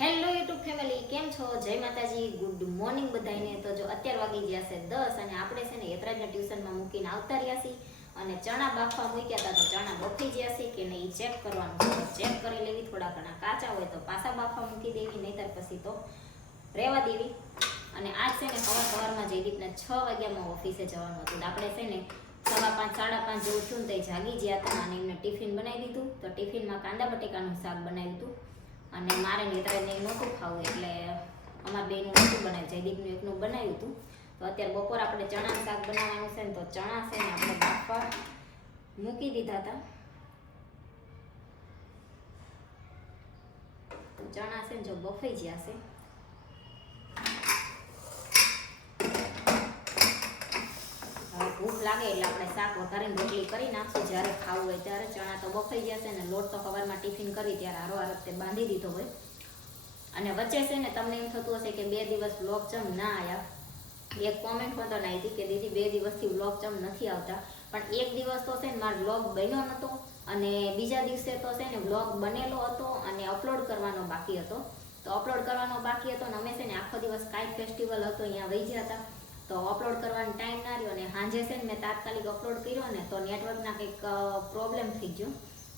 Hello YouTube family કેમ છો? જય માતાજી ગુડ મોર્નિંગ બધાને તો જો અત્યાર વાગી ગયા છે દસ અને આપણે છે ને યતરાજના ટ્યુશનમાં મૂકીને આવતા રહ્યા છીએ. અને ચણા બાફવા મૂક્યા હતા તો ચણા બફી ગયા છે કે નહીં ચેક કરવાનું ચેક કરી લેવી, થોડા ઘણા કાચા હોય તો પાછા બાફવા મૂકી દેવી, નહીતર પછી તો રહેવા દેવી. અને આજ છે ને સવાર સવારમાં જયદીપને છ વાગ્યામાં ઓફિસે જવાનું હતું. આપણે છે ને સવા પાંચ, સાડા પાંચ જેવું થયું ને તે જાગી ગયા હતા અને એમને ટિફિન બનાવી દીધું. તો ટિફિનમાં કાંદા બટેકાનું શાક બનાવ્યું હતું. અને મારે નેત્રાજને નહોતું ખાવું એટલે અમારા બેનું નહોતું બનાવ્યું. જયદીપનું એકનું બનાવ્યું હતું. તો અત્યારે બપોર આપણે ચણાનું શાક બનાવવાનું છે ને તો ચણા છે ને આપણે બાફવા મૂકી દીધા હતા. ચણા છે ને જો બફાઈ ગયા હવે ભૂખ લાગે એટલે આપણે શાક વધારીને રોટલી કરી નાખશું. જ્યારે ખાવું હોય ત્યારે ચણા તો બફાઈ જશે ને, લોટ તો સવારમાં ટિફિન કરી ત્યારે હારો હારો તે બાંધી દીધો હોય. અને વચ્ચે છે ને, તમને એમ થતું હશે કે બે દિવસ બ્લોગ ચમ ના આવ્યા એક કોમેન્ટ પણ તો હતી કે, દીદી, બે દિવસથી બ્લોગ ચમ નથી આવતા. પણ એક દિવસ તો છે ને, મારો બ્લોગ બન્યો નહોતો અને બીજા દિવસે તો છે ને બ્લોગ બનેલો હતો અને અપલોડ કરવાનો બાકી હતો. તો અપલોડ કરવાનો બાકી હતો ને, અમે છે ને આખો દિવસ કાંઈ ફેસ્ટિવલ હતો, અહીંયા વહી ગયા હતા. તો અપલોડ કરવાનો ટાઈમ ના રહ્યો ને સાંજે છે ને મેં તાત્કાલિક અપલોડ કર્યો ને તો નેટવર્કના કંઈક પ્રોબ્લેમ થઈ ગયો.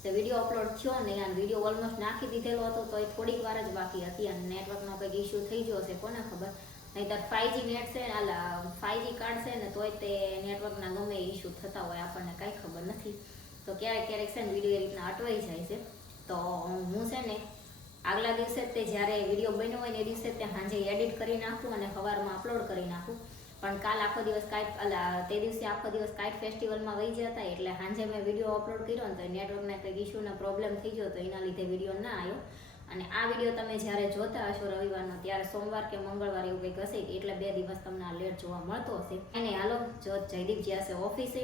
તો વીડિયો અપલોડ થયો નહીં અને વીડિયો ઓલમોસ્ટ નાખી દીધેલો હતો તો એ થોડીક વાર જ બાકી હતી અને નેટવર્કનો કંઈક ઇસ્યુ થઈ ગયો હશે, કોને ખબર? નહીંતર ફાઈવજી નેટ છે આલા ફાઈવજી કાર્ડ છે ને, તોય તે નેટવર્કના ગમે ઇસ્યુ થતા હોય, આપણને કાંઈ ખબર નથી. તો ક્યારેક ક્યારેક છે ને વીડિયો એ રીતના અટવાઈ જાય છે. તો હું છે ને, આગલા દિવસે તે જ્યારે વીડિયો બન્યો હોય ને, એ દિવસે તે સાંજે એડિટ કરી નાખું અને સવારમાં અપલોડ કરી નાખું. પણ કાલ આખો દિવસ કાઇટ તે દિવસે આખો દિવસ કાંઈક ફેસ્ટિવલમાં વહી જતા એટલે સાંજે મેં વીડિયો અપલોડ કર્યો ને તો નેટવર્કના કંઈક ઇસ્યુના પ્રોબ્લેમ થઈ ગયો તો એના લીધે વીડિયો ના આવ્યો. અને આ વીડિયો તમે જ્યારે જોતા હશો રવિવારનો, ત્યારે સોમવાર કે મંગળવાર એવું કંઈક હશે એટલે બે દિવસ તમને આ લેટ જોવા મળતો હશે. અને હાલો, જો જયદીપ જ્યાં છે ઓફિસે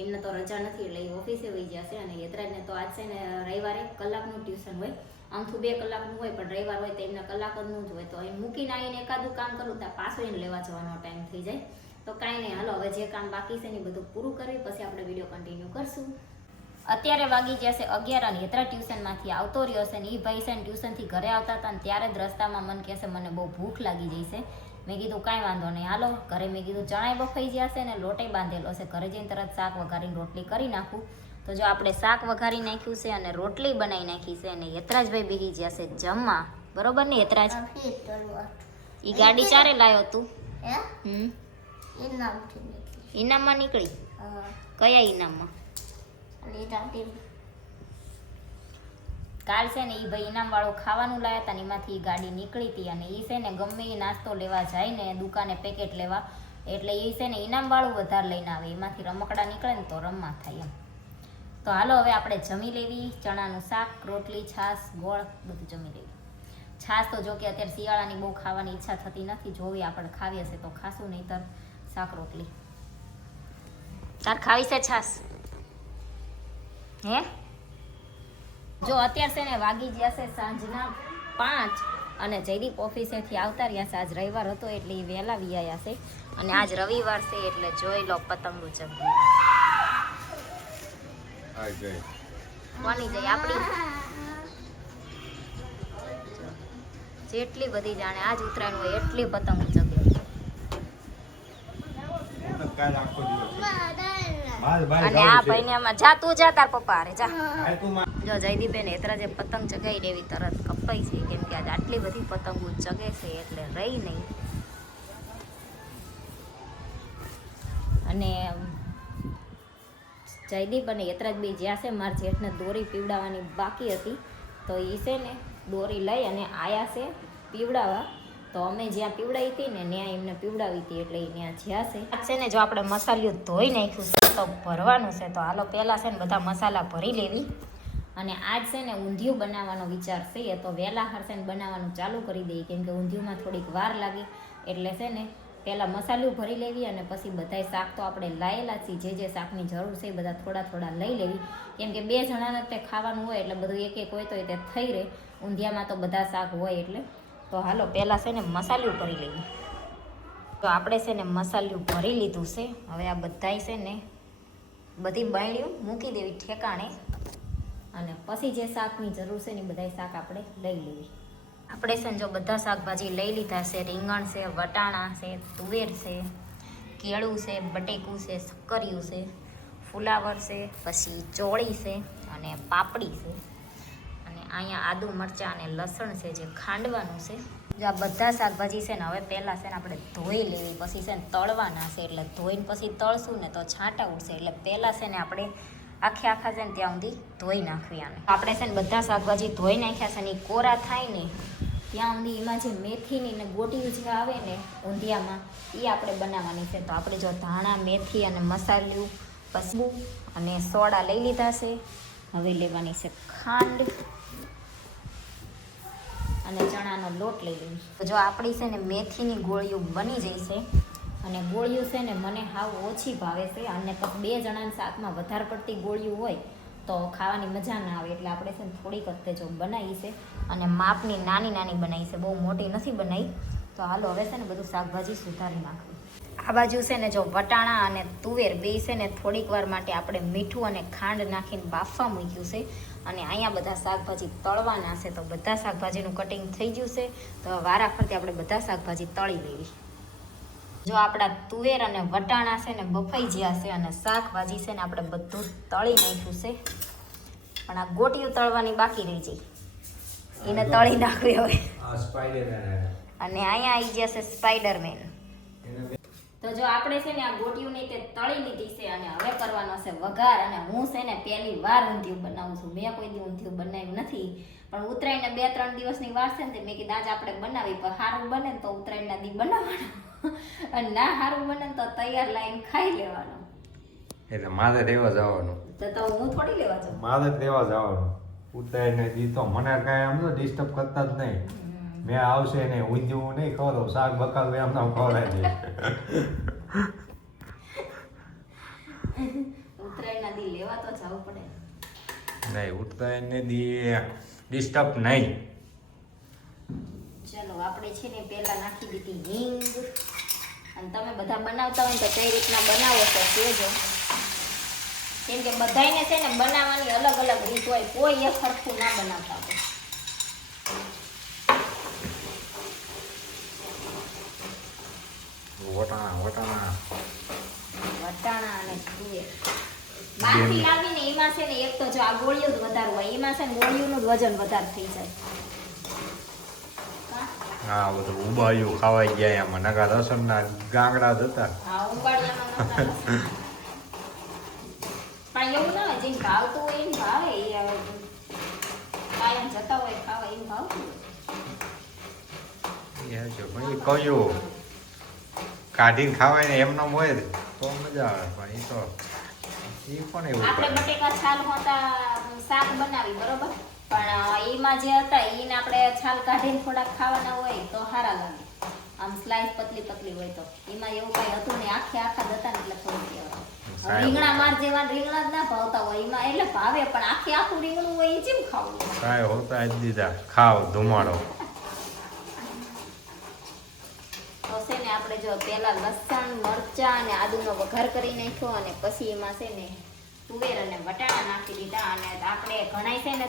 એમને તો રજા નથી, એટલે એ ઓફિસે વહી જશે અને યતરાજને તો આજ છે ને રવિવારે કલાકનું ટ્યુશન હોય. આમથું બે કલાકનું હોય, પણ રવિવાર હોય તો એમના કલાકનું જ હોય. તો અહીં મૂકીને આવીને એકાદું કામ કરું ત્યાં પાછું એને લેવા જવાનો ટાઈમ થઈ જાય. તો કાંઈ નહીં, હાલો, હવે જે કામ બાકી છે ને બધું પૂરું કરી પછી આપણે વીડિયો કન્ટિન્યુ કરશું. અત્યારે વાગી જશે અગિયાર અને હેતરા ટ્યુશનમાંથી આવતો રહ્યો છે ને એ ભાઈ છે ને ટ્યુશનથી ઘરે આવતા હતા ને ત્યારે જ રસ્તામાં મન કહેશે મને બહુ ભૂખ લાગી જઈ છે. મેં કીધું, કાંઈ વાંધો નહીં, હાલો. ઘરે મેં કીધું ચણાઈ બફાઈ ગયા છે ને, લોટે બાંધેલો છે. ઘરે જઈને તરત શાક વઘારીને રોટલી કરી નાખું. તો જો આપણે શાક વઘારી નાખ્યું છે અને રોટલી બનાવી નાખી છે અને યતરાજભાઈ બેહી ગયા છે જમવા. બરોબર ને યતરાજ? એ ગાડી ચારે લાવ્યો તું? હમ. ઇનામમાં નીકળી. કયા ઇનામમાં કાલ છે ને એ ભાઈ ઇનામ વાળું ખાવાનું લાવ્યા હતા ને એમાંથી ગાડી નીકળી હતી અને એ છે ને ગમે એ નાસ્તો લેવા જાય ને દુકાને પેકેટ લેવા એટલે એ છે ને ઇનામ વાળું વધારે લઈને આવે. એમાંથી રમકડા નીકળે ને તો રમવા થાય એમ. તો હાલો હવે આપણે જમી લેવી, ચણાનું શાક, રોટલી, છાશ, ગોળ, બધું જમી લેવી. છાશ તો જો કે અત્યારે શિયાળાની બહુ ખાવાની ઈચ્છા થતી નથી, જોવી આપણે ખાવી હશે તો ખાશું, નહીતર શાક, રોટલી. તાર ખાવી છે છાશ? હે? જો અત્યારે છે ને વાગી ગયા છે સાંજના પાંચ અને જયદીપ ઓફિસેથી આવતા રહ્યા છે. આજ રવિવાર હતો એટલે એ વહેલા આવ્યા છે અને આજ રવિવાર છે એટલે જોઈ લો પતંગ ચગવી. આ ગઈ કોની જાય આપણી. જેટલી બધી જાણે આજ ઉતરાયણ હોય એટલી પતંગ ચગે અને આ ભાઈને આમાં જા તું જા તાર પપ્પા હારે જા. જો જયદીપેન એતરા જે પતંગ ચગાઈ એવી તરત કપાઈ છે કેમ કે આજ આટલી બધી પતંગો ચગે છે એટલે રહી નહીં. અને જયદીપ અને યતરાજ જ્યાં છે, મારા જેઠને દોરી પીવડાવવાની બાકી હતી. તો એ છે ને, દોરી લઈ અને આયા છે પીવડાવવા. તો અમે જ્યાં પીવડાવી હતી ને, ત્યાં એમને પીવડાવી હતી એટલે ત્યાં જ્યાં છે. આ છે ને, જો આપણે મસાલીઓ ધોઈ નાખ્યું છે, તો ભરવાનું છે. તો હાલો, પહેલાં છે ને, બધા મસાલા ભરી લેવી. અને આજ છે ને, ઊંધિયું બનાવવાનો વિચાર છે. તો વહેલા ને, બનાવવાનું ચાલુ કરી દઈએ, કેમ કે ઊંધિયુંમાં થોડીક વાર લાગે. એટલે છે ને પહેલાં મસાલું ભરી લેવી અને પછી બધાય શાક તો આપણે લાયેલા છીએ. જે જે શાકની જરૂર છે એ બધા થોડા થોડા લઈ લેવી. કેમ કે બે જણાને તે ખાવાનું હોય એટલે બધું એક એક હોય તો એ તે થઈ રહે. ઊંધિયામાં તો બધા શાક હોય એટલે. તો હાલો, પહેલાં છે ને મસાલું ભરી લેવી તો આપણે છે ને મસાલું ભરી લીધું છે. હવે આ બધાય છે ને બધી બાયણીઓ મૂકી દેવી ઠેકાણે. અને પછી જે શાકની જરૂર છે ને બધાય શાક આપણે લઈ લેવી. આપણે છે ને જો બધા શાકભાજી લઈ લીધા છે, રીંગણ છે, વટાણા છે, તુવેર છે, કેળું છે, બટેકું છે શક્કરિયું છે, ફુલાવર છે, પછી ચોળી છે અને પાપડી છે. અને અહીંયા આદુ, મરચાં અને લસણ છે જે ખાંડવાનું છે. જો આ બધા શાકભાજી છે ને, હવે પહેલાં છે ને આપણે ધોઈ લેવી, પછી છે ને તળવાના છે, એટલે ધોઈને પછી તળશું ને તો છાંટા ઉડશે, એટલે પહેલાં છે ને આપણે આખે આખા છે ને ત્યાં સુધી ધોઈ નાખવી આને આપણે છે ને બધા શાકભાજી ધોઈ નાખ્યા છે ને કોરા થાય ને ત્યાં સુધી એમાં જે મેથીની ને ગોટી જે આવે ને ઊંધિયામાં એ આપણે બનાવવાની છે. તો આપણે જો ધાણા, મેથી અને મસાલું પસબુ અને સોડા લઈ લીધા છે. હવે લેવાની છે ખાંડ અને ચણાનો લોટ લઈ લઈશ. તો જો આપણી છે ને મેથીની ગોળીઓ બની જાય છે અને ગોળીઓ છે ને મને હાવ ઓછી ભાવે છે. અને બે જણાના શાકમાં વધારે પડતી ગોળીઓ હોય તો ખાવાની મજા ના આવે એટલે આપણે છે ને થોડીક વખતે જો બનાવી છે અને માપની નાની નાની બનાવી છે, બહુ મોટી નથી બનાવી. તો હાલો હવે છે ને બધું શાકભાજી સુધારી નાખવી આ બાજુ છે ને જો વટાણા અને તુવેર બે છે ને થોડીક વાર માટે આપણે મીઠું અને ખાંડ નાખીને બાફવા મૂક્યું છે. અને અહીંયા બધા શાકભાજી તળવાના છે, તો બધા શાકભાજીનું કટિંગ થઈ ગયું છે. તો વારા ફરતી આપણે બધા શાકભાજી તળી લેવી જો આપણા તુવેર અને વટાણા છે ને બફાઈ ગયા છે અને શાકભાજી છે ને આપણે બધું તળી નાખ્યું છે. પણ આ ગોટીઓ તળવાની બાકી રહી જઈ એને તળી નાખવી હવે અને અહીંયા આવી ગયા છે સ્પાઈડરમેન. તો જો આપણે છે ને આ ગોટીઓની તે તળી લીધી છે અને હવે કરવાનો છે વઘાર. અને હું છે ને પહેલી વાર ઊંધિયું બનાવું છું. મેં કોઈ દી ઊંધિયું બનાવ્યું નથી. પણ ઉત્તરાયણને બે ત્રણ દિવસની વાર છે ને મેં કીધું આજે આપણે બનાવી પણ સારું બને તો ઉત્તરાયણના દી બનાવવાનું. અને ના સારું બને તો તૈયાર લાવીને ખાઈ લેવાનું. એટલે મારે દેવા જવાનું. તો તો હું થોડી લેવા જાઉં? મારે દેવા જવાનું. ઉતારીને ને તો મને કાંઈ આમ તો ડિસ્ટર્બ કરતા જ નહીં. મેં આવશે ને ઊંધ્યું નહીં ખવડાવું શાક બકાલું એમ નામ ખવડાવી દે. ઉત્તરાયણના દી લેવા તો જવું પડે. નહીં ઉતારીને દી ડિસ્ટર્બ નહીં. ચલો આપણે છે ને પહેલા નાખી દીધી હિંગ. અને તમે બધા બનાવતા હોય તો કઈ રીતના બનાવો છો કહેજો કેમ કે બધાને છે ને બનાવવાની અલગ અલગ રીત હોય કોઈ એક સરખું ના બનાવતા હોય. વટાણા વટાણા. વટાણા અને તુવેર બહારથી લાવીને એમાં છે ને એક તો જો આ ગોળીઓ જ વધારવું હોય એમાં છે ને ગોળીઓનું જ વજન વધારે થઈ જાય? હા બધું ઉબાયું ખાવાઈ ગયા એમાં. નકા લસણના ગાંગડા જ હતા. કયું કાઢીને ખવાય ને એમનો હોય તો મજા આવે પણ એ તો એ પણ એવું આપણે બટેકા છાલ હોતા શાક બનાવી બરોબર? પણ એમાં જે હતા એને આપણે છાલ કાઢીને થોડાક ખાવાના હોય તો સારા લાગે. આમ સ્લાઈસ પતલી પતલી હોય તો. એમાં એવું કઈ હતું ને આખે આખા જ હતા ને એટલે થોડું રીંગણા માર જેવા રીંગણા જ ના ભાવતા હોય એમાં એટલે ભાવે પણ આખે આખું રીંગણું હોય એ જેમ ખાવું? કાંઈ હોતા જ દીધા ખાવ ધુમાડો. તો છે ને આપણે જો પેલા લસણ મરચાં અને આદુનો વઘાર કરી નાખ્યો અને પછી એમાં છે ને તુવેર અને વટાણા નાખી દીધા અને આપણે ઘણાય છે ને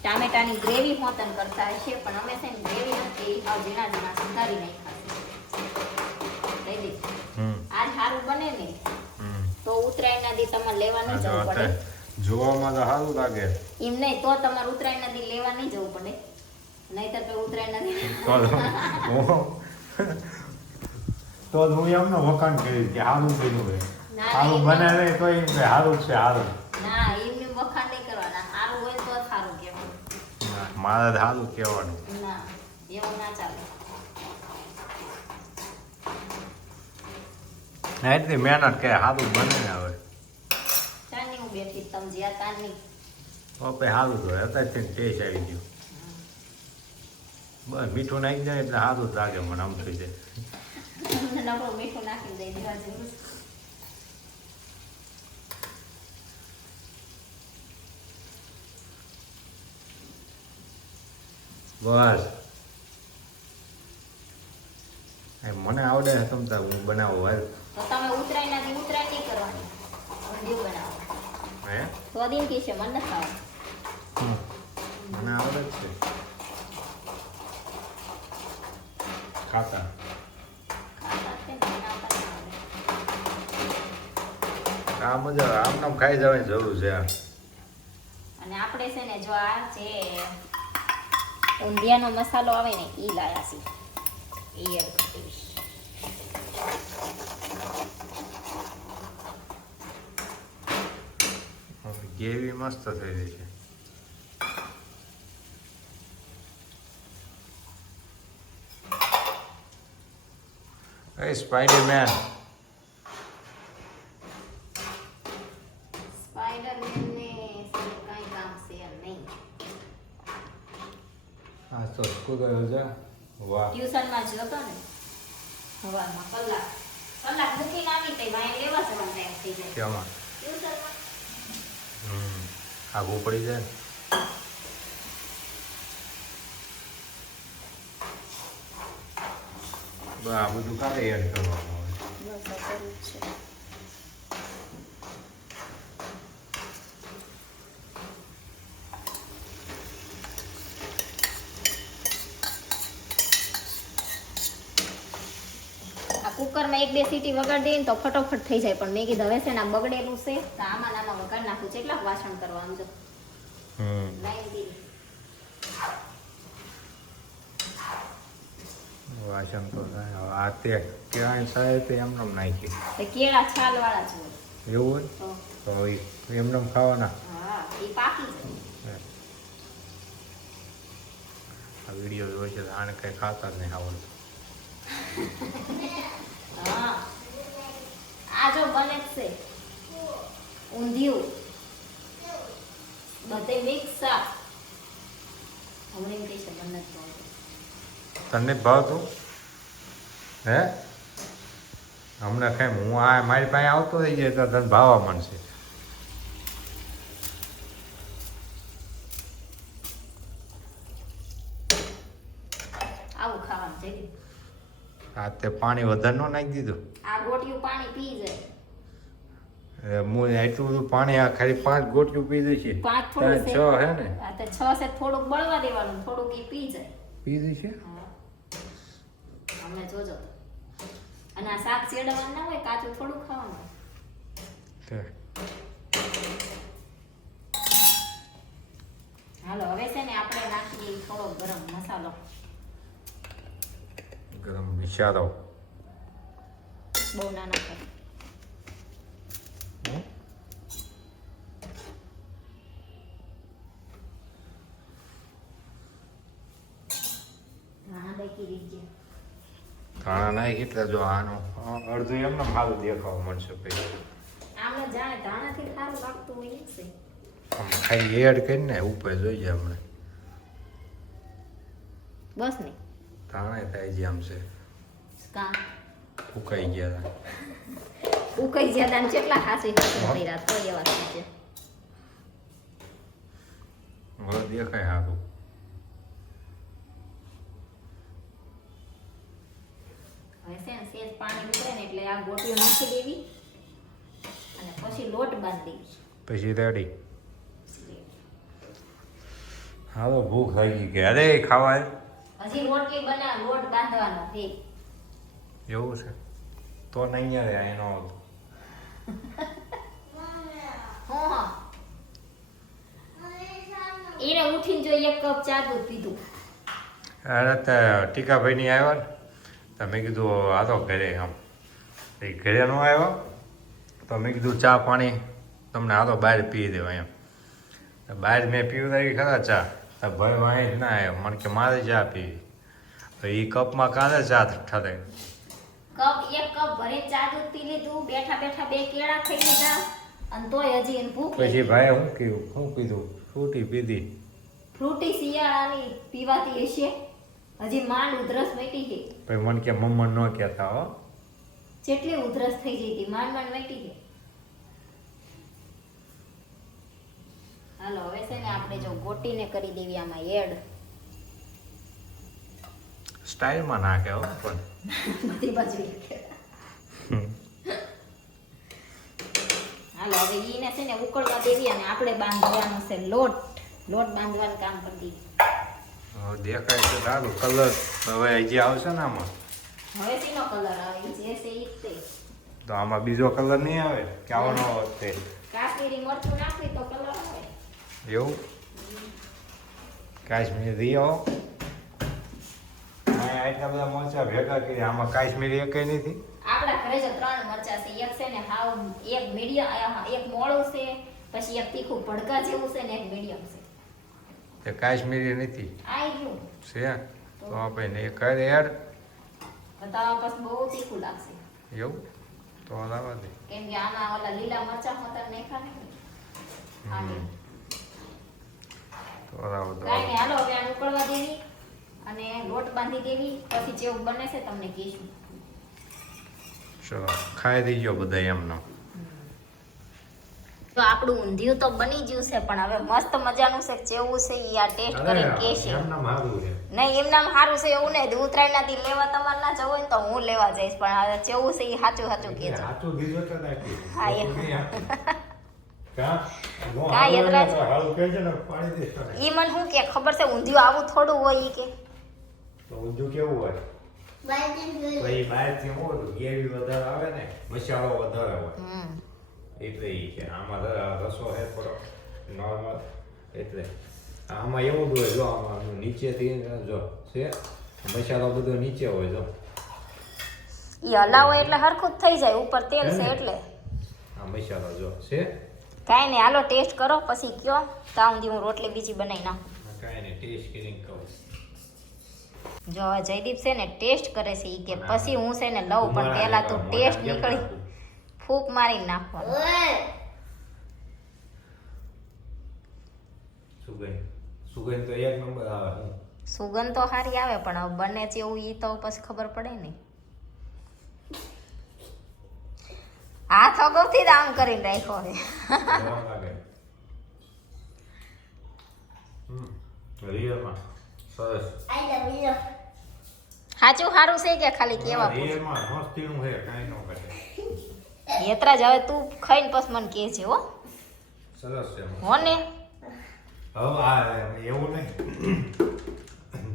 ટામેટાની ગ્રેવી હોતન કરતા હશે પણ અમે છે ને ગ્રેવી નથી હાવ ઝીણા ઝીણા સુધારી નાખ્યા લઈ આજ સારું બને ને તો ઉત્તરાયણના દી તમારે લેવા નહીં જવું પડે. જોવામાં તો સારું લાગે. એમ નહીં તો તમારે ઉત્તરાયણના દી લેવા નહીં જવું પડે. નહીતર તો ઉત્તરાયણના દી તો હું એમનો વખાણ કરીશ કે સારું બન્યું સારું એમ બને નહીં તો એમ કે સારું છે સારું ના એમને વખાણ નહીં કરવાના સારું હોય તો જ સારું કહેવાનું મારે સારું કહેવાનું. ના એવું ના ચાલે. ના એટલી મહેનત કે સારું બને ને હવે. ચાલની હું બેઠી તમે જ્યાં તારની તો સારું તો અત્યારથી ટેસ્ટ આવી ગયું. બસ મીઠું નાખી જાય એટલે સારું જ લાગે મને આમ થઈ જાય. મીઠું નાખી દઈ દેવા જેવું બસ. મને આવડે છે તમ હું બનાવું હાલ. તો તમે ઉતરાય નથી ઉતરાય નહીં કરવાની. ઊંધિયું બનાવો. હે? તો દિન કે છે મને નથી મને આવડે છે. ખાતા. ખાતા જ છે ને બનાવતા ના આવડે. આ મજા આમ નામ ખાઈ જવાની જરૂર છે. અને આપણે છે ને જો આ જે ઊંધિયાનો મસાલો આવે ને એ લાયા છીએ એ એડ કરી દઈશ. ગ્રેવી મસ્ત થઈ રહી છે એ સ્પાઈડરમેન સ્પાઈડરમેનને છે ને કાંઈ કામ છે નહીં આ તો સ્કૂલ ગયો છે વાહ ટ્યુશનમાં જ હતો ને. હવામાં કલાક. કલાક મૂકી નાખી તે વાંહે લેવા જવાનો ટાઈમ થઈ જાય. કેમાં? હમ આગું પડી જાય આ બધું કાલે એડ કરવાનું આવે બસ આ કરવું જ છે આ કુકરમાં એક બે સીટી વગાડી દઈએ ને તો ફટોફટ થઈ જાય. પણ મેં કીધું હવે છે ને બગડેલું છે તો આમાં ને આમાં વગાડી નાખું વાસણ લાઈન દીધી વાસણ તો થાય. આ તે ક્યાંય સાહેબ તે એમને નાખી તે કેળા છાલ વાળા જ એવું હોય? તો એમને ખાવાના? હા એ પાકી જાય. આ વીડિયો છે આને કંઈ ખાતા જ નહીં આવડતું હા આ જો બને જ છે ઊંધિયું બધે મિક્સ શાક હમણાં એમ કહે છે મને તને જ ભાવતું હે? હમણાં કેમ હું આ મારી પાસે આવતો થઈ જાય તો તને ભાવવા માંડશે આવું ખાવાનું છે આ તે પાણી વધારે નો નાખી દીધું. આ ગોટિયું પાણી પી જાય. હું એટલું બધું પાણી આ ખાલી પાંચ ગોટલું પીધું છે પાંચ થોડું છ. હે ને? આ તો છ છે થોડુંક બળવા દેવાનું થોડુંક ઈ પી જાય. પીધું છે હમણાં જોજો. અને આ શાક ચેડવાનું ના હોય કાચું થોડું ખાવાનું. હાલો હવે છે ને આપણે નાખી દઈએ થોડો ગરમ મસાલો. ગરમ વિચારો બહુ ના નાખે ધાણા નાય નાખી એટલે જો આનો? અડધું એમને સારું દેખાવા મળશે પછી. ખાઈ એડ કરીને ઉપર જોઈએ હમણે. બસ ને. ધાણા થાય છે આમ છે. ફૂકાઈ ગયા હતા ઉકઈ જ્યાદા ને કેટલા હાસી હાસી રાત તો એવા થઈ છે હવે દેખાય સારું હવે છે ને સેજ પાણી ઉતરે ને એટલે આ ગોટીઓ નાખી દેવી અને પછી લોટ બાંધી પછી રેડી. દેવી હાલો ભૂખ લાગી ગઈ. અરે ખાવા આય. હજી રોટલી બના લોટ બાંધવાનો હે એવું છે? તો નહીં યારે એનો એને ઉઠીને જો એક કપ ચા દૂધ પીધું. અરે તો ટીકાભાઈ ની આવ્યા ને, તો મેં કીધું આ તો ઘરે આમ. એ ઘરે નો આવ્યો, તો મેં કીધું, ચા પાણી તમને આ તો બહાર પી દેવાય એમ. બહાર મેં પીવું તો ખરા ચા, તો ભાઈ વાંહી જ ના આવ્યો. મને કે, મારે ચા પીવી. તો એ કપમાં કાલે ચા ઠરે કપ એક કપ ભરે ચા દૂધ પી લીધું. બેઠા બેઠા બે કેળા ખાઈ લીધા. અને તોય હજી એને ભૂખ પછી ભાઈ હું કીધું શું કીધું ફ્રૂટી પીધી. ફ્રૂટી શિયાળાની પીવાતી હશે. હજી માંડ ઉધરસ વેટી છે. ભાઈ મન કે મમ્મા ન કહેતા હો. જેટલી ઉધરસ થઈ જઈ હતી માંડ માંડ વેટી છે. હાલો હવે છે ને આપણે જો ગોટીને કરી દેવી આમાં એડ. સ્ટાઈલમાં નાખે હો પણ. બધી બાજુ હાલો હવે ઈને છે ને ઉકળવા દેવી અને આપણે બાંધવાનો છે લોટ. લોટ બાંધવાનું કામ કરી દીધું. દેખાય છે સારું કલર હવે જે આવશે ને આમાં? હવે શીનો કલર આવે? જે છે ઈ તે તો આમાં બીજો કલર નહીં આવે? કે આવવાનો તે? કાશ્મીરી મરચું નાખી તો કલર આવે. એવું? કાશ્મીરી આવો આટલા બધા મરચા ભેગા કરી આમાં કાશ્મીરી એકય નથી? આપણા ઘરે જો ત્રણ મરચા છે. એક છે ને હાવ એક મીડિયમ એક મોળું છે પછી એક તીખું ભડકા જેવું છે ને એક મીડિયમ છે. તે કાશ્મીરી નથી? આઈ ગયું છે તો આપણે એ કરે યાર બતાવવા પછી બહુ તીખું લાગશે. એવું? તો લાવા દે. કેમ કે આમાં ઓલા લીલા મરચા હોતા ને આને. તો લાવો તો કાઈ નહીં હાલો હવે આ ઉકળવા દેવી. અને લોટ બાંધી દેવી પછી જેવું બને છે તમને કહીશું. ચલો ખાઈ દઈજો બધા એમનો. તો આપણું ઊંધિયું તો બની ગયું છે પણ હવે મસ્ત મજાનું છે જેવું છે ઈ આ ટેસ્ટ કરીને કે છે. નહીં એમનામ સારું છે એવું નહીં ઉતરાયણના દી લેવા તમારે ના જવું હોય ને તો હું લેવા જઈશ પણ હવે જેવું છે એ સાચું સાચું કહેજો સાચું દીધો તો હા, એ. કા? નો કા, ને છે. ને તને. ઈ મને શું કે ખબર છે ઊંધિયું આવું થોડું હોય ઈ કે. તો ઊંધું કેવું હોય? તો એ બહારથી શું હતું? વધારે આવે ને મસાલો વધારે હોય. એટલે એ છે. આમાં રસો હે થોડો. નોર્મલ એટલે આમાં એવું જ હોય જો આમાં નીચેથી જો છે? મસાલો બધો નીચે હોય જો. ઈ હલાવો એટલે હરખું જ થઈ જાય ઉપર તેલ છે એટલે. આ મસાલો જો છે? કાંઈ નહીં હાલો ટેસ્ટ કરો પછી કયો. ત્યાં હું રોટલી બીજી બનાવી નાખું. કાંઈ નહીં ટેસ્ટ કરીને કહું. જો હવે જયદીપ છે ને ટેસ્ટ કરે છે ઈ કે પછી હું છે ને લઉં પણ પહેલા તું ટેસ્ટ નીકળી. ફૂંક મારી નાખો સુગંધ. સુગંધ તો એક નંબર આવે સુગંધ તો સારી આવે પણ હવે બને છે એવું ઈ તો પછી ખબર પડે ને. હાથ અગાઉથી જ આમ કરીને રાખ્યો છે. હમ રિયલમાં સરસ સાચું સારું છે કે ખાલી કેવા રિયલમાં મસ્તીનું છે કાંઈ ન ઘટે. હેતરા જ હવે તું ખાઈને પછી મને કે છે હો. સરસ છે હો ને. હવે આ એવું નહીં.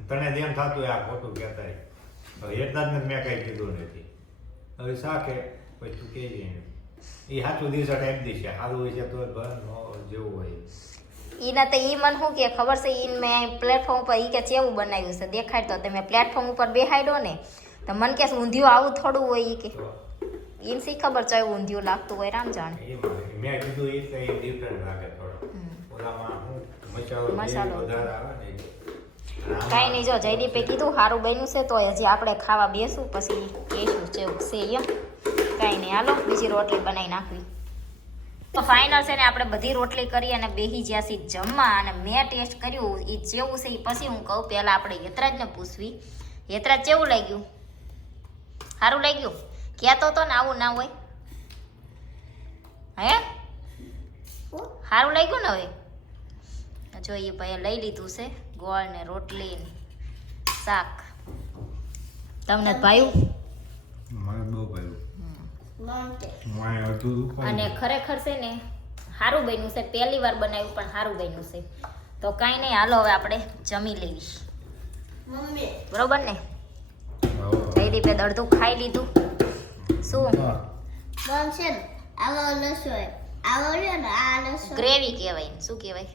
તને જેમ થતું આ ખોટું કહેતા હવે એટલા જ મેં કઈ કીધું નથી. હવે સાખે પછી તું કહી એ સાચું દિવસ ટાઈમ દીશે સારું હોય છે તો ભર જેવું હોય. ઈના તો ઈ મને શું કે ખબર છે ઈ મેં પ્લેટફોર્મ ઉપર ઈ કે ચેવું બનાવ્યું છે દેખાડ તો. તમે પ્લેટફોર્મ ઉપર બેહાડ્યો ને તો મને કે ઊંધિયું આવું થોડું હોય ઈ કે. તો ઈને શી ખબર ચાય ઊંધિયું લાગતું હોય રામ જાણે. એમાં મેં કીધું એ તો એ ડિફરન્ટ લાગે થોડો. ઓલામાં શું મસાલો જે મસાલો. વધારે આવે ને એ. કાંઈ નહીં જો જયદીપે કીધું સારું બન્યું છે તો હજી આપણે ખાવા બેસું પછી કહીશું જેવું છે એમ કાંઈ નહીં હાલો બીજી રોટલી બનાવી નાખવી. તો ફાઇનલ છે ને આપણે બધી રોટલી કરી અને બેહી જ્યાંથી જમવા અને મેં ટેસ્ટ કર્યું એ જેવું છે એ પછી હું કહું, પહેલાં આપણે યતરાજને પૂછવી. યતરાજ, કેવું લાગ્યું? સારું લાગ્યું? કહેતો તો ને આવું ના હોય. હે? સારું લાગ્યું ને હવે? જોઈએ ભાઈએ લઈ લીધું છે ગોળ ને રોટલી શાક. તમને ભાયું મને બહુ ભાવ્યું હું અડધું દુખાય અને ખરેખર છે ને સારું બન્યું છે. પહેલી વાર બનાવ્યું પણ સારું બન્યું છે. તો કાંઈ નહીં હાલો હવે આપણે જમી લેવી બરોબર ને? જયદીપે દડધું ખાઈ લીધું. શું? બનશે ને? આવો લસો આવો ને આ લસો ગ્રેવી કહેવાય શું કહેવાય?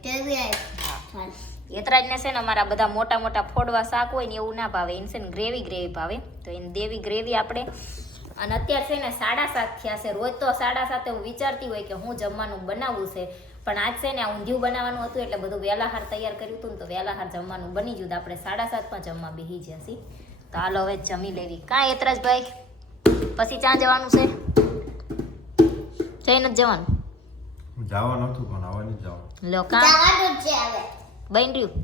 યતરાજને છે ને અમારા બધા મોટા મોટા ફોડવા શાક હોય ને એવું ના ભાવે. એને છે ને ગ્રેવી ગ્રેવી ભાવે. તો એને દેવી ગ્રેવી આપણે અને અત્યારે છે ને સાડા સાત થયા છે. રોજ તો સાડા સાતે હું વિચારતી હોય કે હું જમવાનું બનાવવું છે. પણ આજ છે ને આ ઊંધિયું બનાવવાનું હતું એટલે બધું વહેલા હાર તૈયાર કર્યું હતું ને તો વહેલા હાર જમવાનું બની ગયું આપણે સાડા સાતમાં જમવા બેસી જશે તો હાલો હવે જમી લેવી. કાં યતરાજભાઈ પછી ક્યાં જવાનું છે? જઈને જ જવાનું. જવાનું હતું પણ હવે નથી જવાનું. લો કાં? જવાનું છે હવે. બન રહ્યું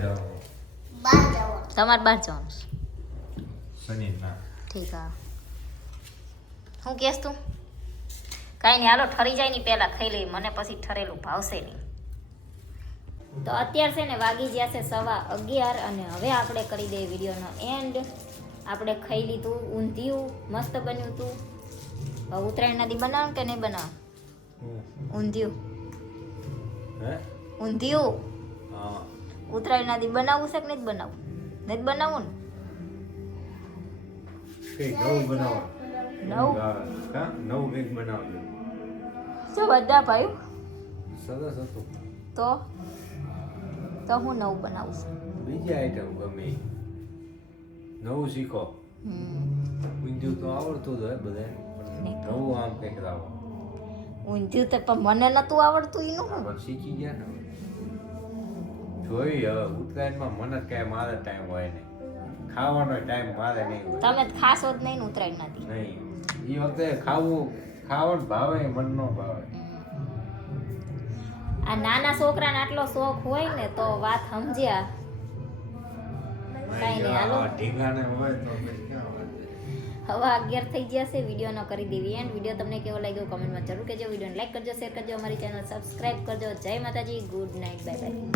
જવાનું. જવાનું. તમારે બહાર જવાનું શનિ ના ઠીક હા. શું કહેશ તું? કાંઈ નહીં હાલો ઠરી જાય નહીં પહેલાં ખાઈ લઈ મને પછી ઠરેલું ભાવશે નહીં. તો અત્યારે છે ને વાગી ગયા છે સવા અગિયાર અને હવે આપણે કરી દઈએ વિડીયોનો એન્ડ આપણે ખાઈ લીધું ઊંધિયું મસ્ત બન્યું હતું ઉત્તરાયણના ઉત્તરાયણ નદી બનાવ કે નહીં બનાવ ઊંધિયું. ઊંધિયું. હા. ઉત્તરાયણના દી બનાવવું છે કે નહીં બનાવવું? નહીં બનાવું બનાવવું ને? કંઈક નવું બનાવો? નવું? હા નવું કંઈક બનાવજો. શું બધા ભાઈ? સરસ હતું. તો? તો હું નવું બનાવું છું. બીજી આઈટમ ગમે. નવું શીખો. ઊંધિયું તો આવડતું જ હોય બધાને. નવું આમ કંઈક લાવો. ઊંધિયું તો પણ મને નતું આવડતું એનું પણ શીખી ગયા ને જોઈ હવે ઉત્તરાયણમાં મને કાંઈ મારે ટાઈમ હોય નહીં. ખાવાનો ટાઈમ મારે નહીં તમે ખાશો જ નહીં ઉતરાય નથી નહીં. એ વખતે ખાવું ખાવાનું ભાવે મન ન ભાવે. આ નાના છોકરાને આટલો શોખ હોય ને તો વાત સમજ્યા. કાંઈ નહીં, હાલો. હવે અગિયાર થઈ ગયા છે વિડીયોનો કરી દેવી. એન્ડ વીડિયો તમને કેવો લાગ્યો કમેન્ટમાં જરૂર કહેજો. વિડીયોને લાઈક કરજો શેર કરજો. અમારી ચેનલ સબસ્ક્રાઈબ કરજો. જય માતાજી. Good night bye bye